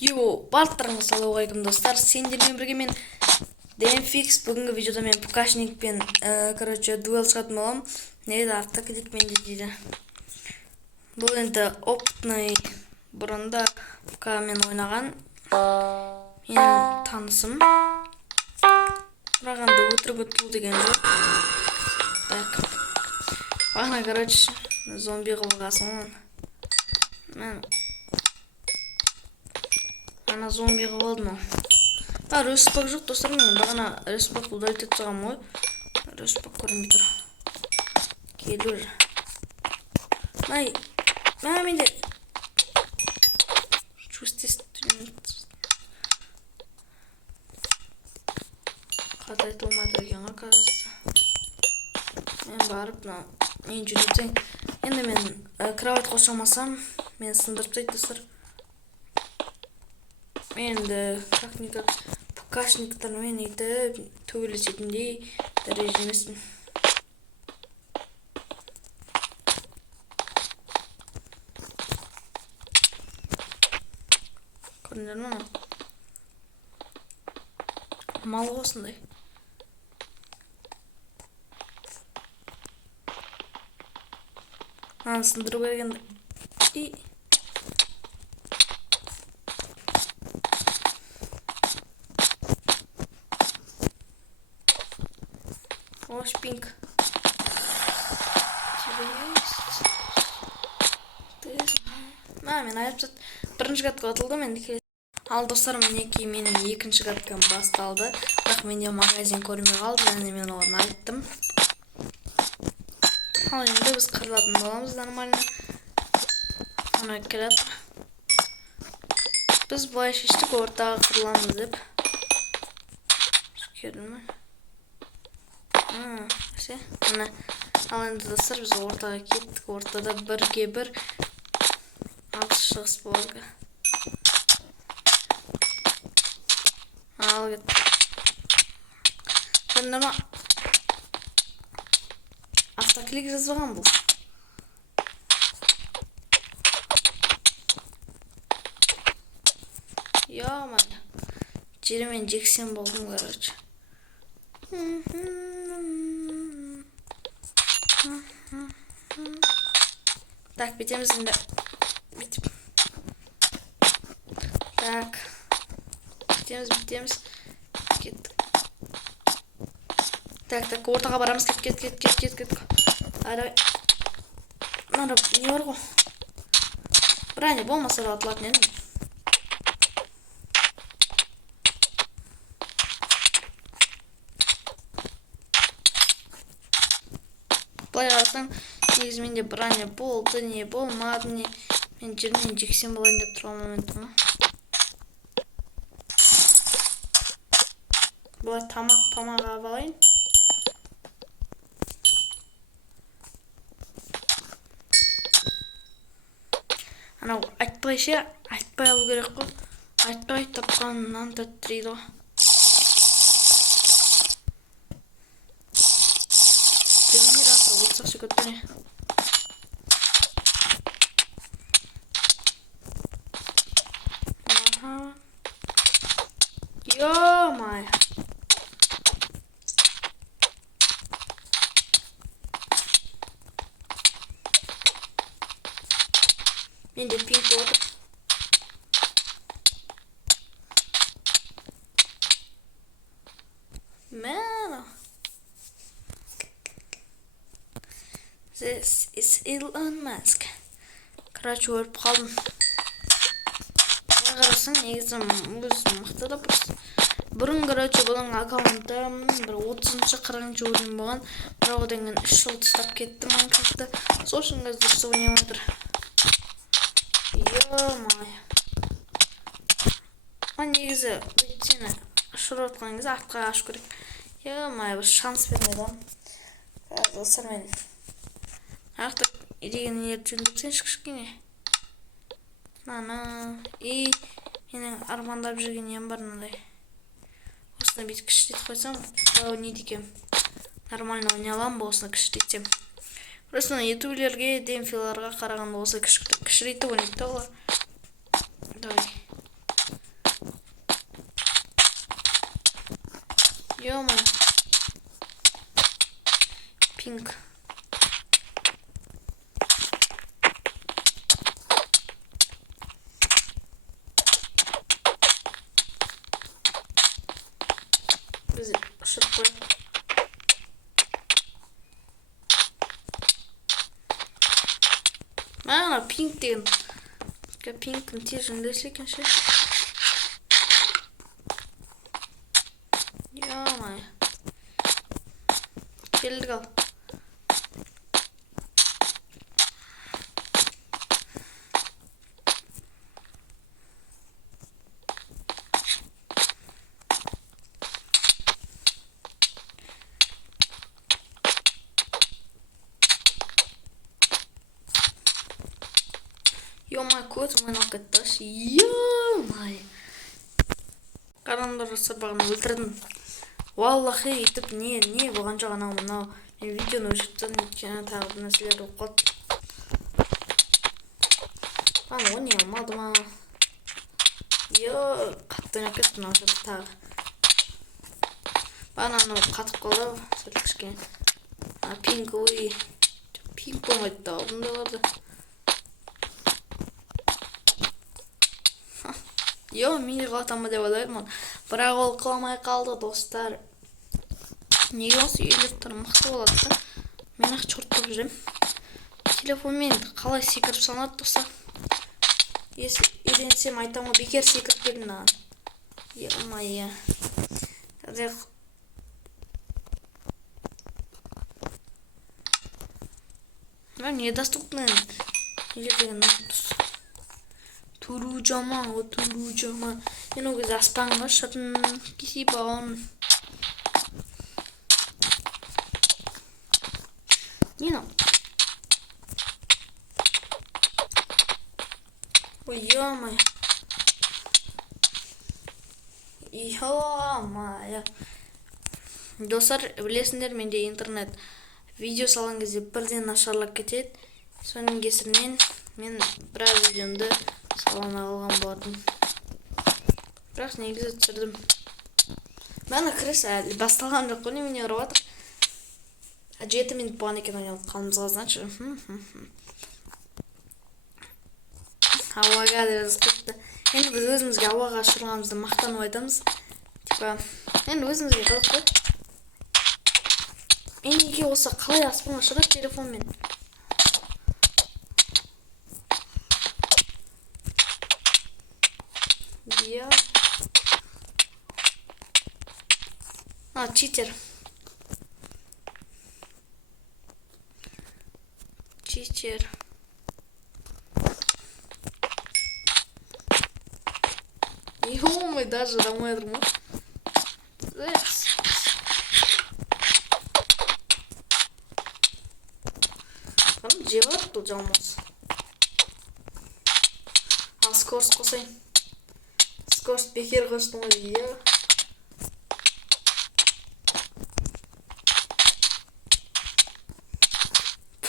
Барлықтарыңызға салауаталейкум достар, сендермен бірге мен DMFX. Бүгінгі видеода мен ПКшникпен дуэл шығатын боламын. Неге автокликмен дейді. Бұл енді опытный, бұрында ПКмен ойнаған менің танысым. Бірақ енді өтірік өту деген жоқ. Так, бағана зомби қылғасын. Ана зомби қылып алдым. Респак жоқ достар, мен бағана респак удалить етіп тастағанмын ғой. Респак көрінбей тұр. Келу. Менде қатай толмайды екен ғой, кажется. Мен барып, мен жүргізсең. Енді мен кровать қосамасам, мен сындырып тастайды достар. Енді как-никак ПКшниктармен етіп төбелесетіндей дәреже емеспін. Көрдіңдер ме? Мал осындай. Сындырып бергенде. Шпинг. Мен айыпсат бірінші катқа атылдым, енді келесі. Ал достар, мінекей менің екінші каткам басталды. Бірақ менде магазин көрмей қалды, және мен оған айттым. Ал енді біз қырылатын боламыз нормально. Ана келеді. Біз былай шештік, ортаға қырыламыз деп. Көрдің ме? Ал енді достар, біз ортаға кеттік. Ортада бірге бір алыс шығыс болады. Ал кет. Көрдіңдер ме? Автоклик жазған бұл. Жермен жексен болдым, короче. Так, бітеміз енді. Так. Бітеміз. Кеттік. Так, ортаға барамыз. Кет. Ары. Мына не бар ғой? Бұране болмаса да атылатын енді. Былай қарасаң, негізі менде бұране болды, не болмады, не. Мен жермен жексен болайын деп тұрған моментім. Былай тамаға алайын. Анау айтпай алу керек қой. Айтпай тапқаннан тәттірейді ғой. Регенерация отсақ секундтане. Ё-май. Менде пинг болды. This is Elon Musk. Короче, өліп қалдым. Қарасаң, негізі өзім мықты да просто. Бұрын, короче, бұның аккаунтым бір 30-40 өрін болған. Бірақ одан кейін 3 жыл тастап кетті Майнкрафтты. Сол үшін қазір дұрыс ойнап отыр. Ё-май. Негізі бүйтсені ұшырып отқан кезде артқа ашып керек. Ё-май, бір шанс бермеді. Достар, мен артық ереген ерді жөндепсенші кішкене. Менің армандап жүрген ем бар мындай. Осыны бүйтіп кішіретіп қойсам, не дейкем. Нормально ойнай аламын, осыны кішіретсем. Просто ютуберлерге, демфиларға қарағанда осы кішірейтіп ойнайды да олар. Давай. Pink. Biz ışık koy. Ana Pink dedim. Pink'in tezindesi eкен şey. Yamay. Geldik al. Йомай, көз мойнақ кетташ. Йомай. Қарандар сырбағын өлтірдім. Валлахи етіп не болған жоқ анау мынау. Мен видеоны өшірттім, өйткені тағы бір нәрселер оқып қалды. Аны ойнай алмады ма? Қатты ойнап кетті мынау жерде тағы. Анау қатып қалды, сәл кішкене. Пинк ой. Пинк болмайды да алдындаларды. Мені қалатама деп ойлаймын. Бірақ ол қыламай қалды, достар. Неге осы үйліктер мықты болады да? Мен ақ чорттап жүрем. Телефонмен қалай секіріп салынады, достар? Үйренсем айтамын, бекер секіріп келдің аған. Емай. Недоступны. Или деген Туру жаман. Мен ол кезде аспанға шырын киси баған. Не? Ой, ё-моё. Достар, білесіңдер, менде интернет видео салған кезде бірден нашарлап кетеді. Соның кесірінен мен біраз видеомды саламай қалған болатын. Бірақ негізі түсірдім. Мәні кіріс әлі басталған жоқ қой, немене ұрып жатыр. 7 минут болған екен ойнап қалымызға, значит. Ауаға да жазып кетті. Енді біз өзімізге ауаға ұшырғанымызды мақтанып айтамыз. Енді өзімізге қызық қой. Мен неге осы қалай аспанға шығады телефонмен? Читер. Ё-моё, даже домой отрума. Жеват бұл жалмас. Скорс қосайын. Скорс бекер қостың ғой.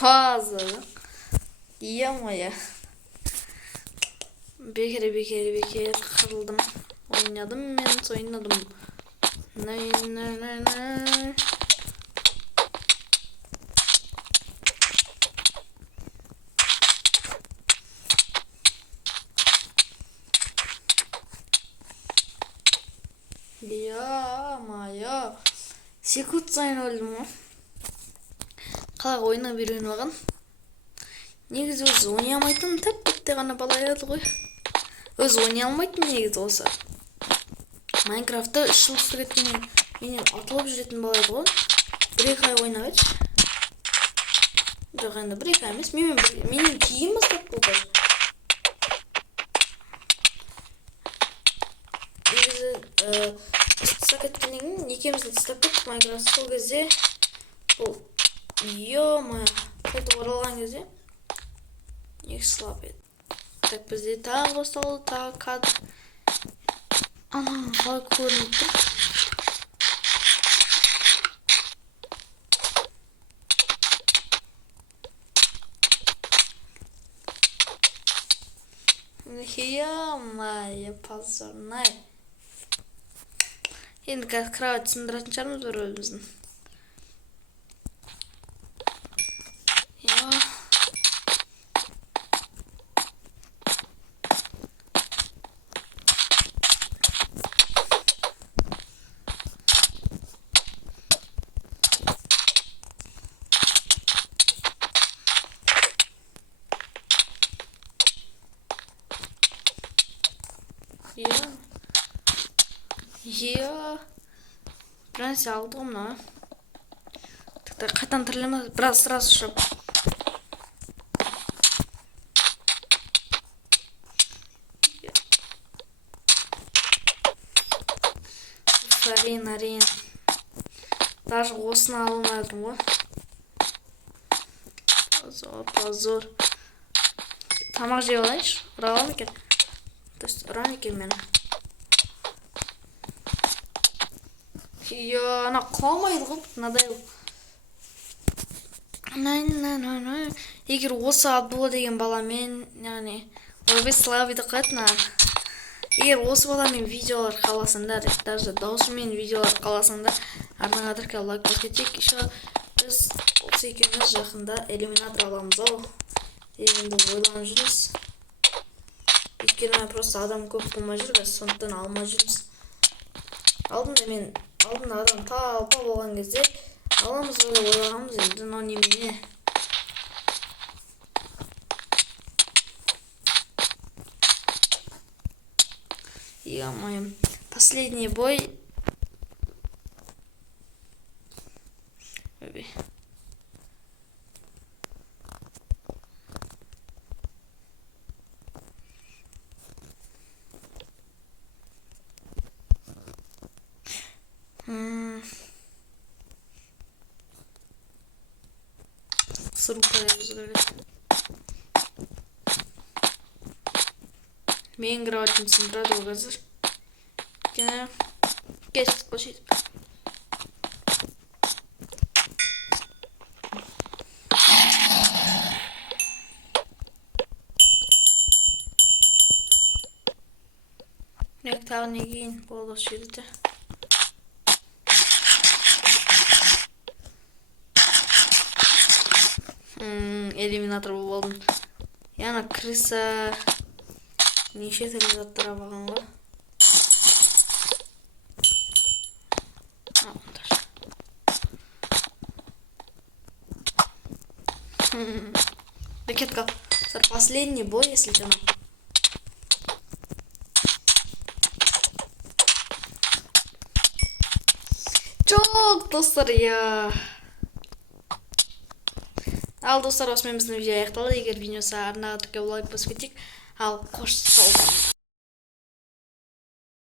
Паза. Ё-моё. Бекер қырылдым. Ойнадым мен, ойнадым. Ё-моё. Секунд сайын өлдім ғой. Қалаға ойнап үйреніп алған. Негізі өзі ойнай алмайтын, тәп-тәпте ғана бала еді ғой. Өзі ойнай алмайтын негізі осы. Майнкрафтты 3 жыл сүреткен менен атылып жүретін бала еді ғой. 1-2 ай ойнап еді. Жоқ, енді 1-2 ай емес. Менен кейін бастап болды. Негізі тастап кеткеннен кейін екеумізді тастап кеттік Майнкрафтты. Сол кезде бұл ё-моё, қайта оралған кезде не слаб еді. Так, бізде тағы басталды, тағы кадр. Ана, қалай көрініп тұр. Ё-моё, позорный. Енді қазір кровать сындыратын шығармыз бір өзіміздің. Иә. Bir нәрсе алды ғой мына. Тіпті қайтадан тірілеміз. Біраз сразу шығып. Арин. Даже осыны алмадым ғой. Позор. Тамақ жей алайыншы. Ұра алам екен. Ұрам екен мені. Ана құламайды ғой. Надайыл. Егер осы Абдулла деген баламен, яғни, ойбай славиді қайтына. Егер осы баламен видеолар қаласыңдар, даже даусымен видеолар қаласыңдар, ардыңа тіркеліп лайк басып кетейік. Еще біз осы екеуміз жақында элиминатор аламыз ау. Енді ойланып жүрміз. Өйткені просто адам көп болмай жүр, біз сондықтан алмай жүрміз. Алдында адам талпа болған кезде аламыз ғой деп ойлағанбыз, енді но немене. Ё-моё, последний бой. С рукой разговаривать. Мен играvatımsın burada o hazır. Gene geçtik başı. Nektar neyin bol şirdi. Элиминатор болдым. Яна крыса неше түрлі заттар алған ғой. Бекетка. Последний бой, если что. Çok dostlar ya. Ал достар, осымен біздің видео аяқталды. Егер видеосы арнаға лайк басып кетейік. Ал қош сау болыңыздар.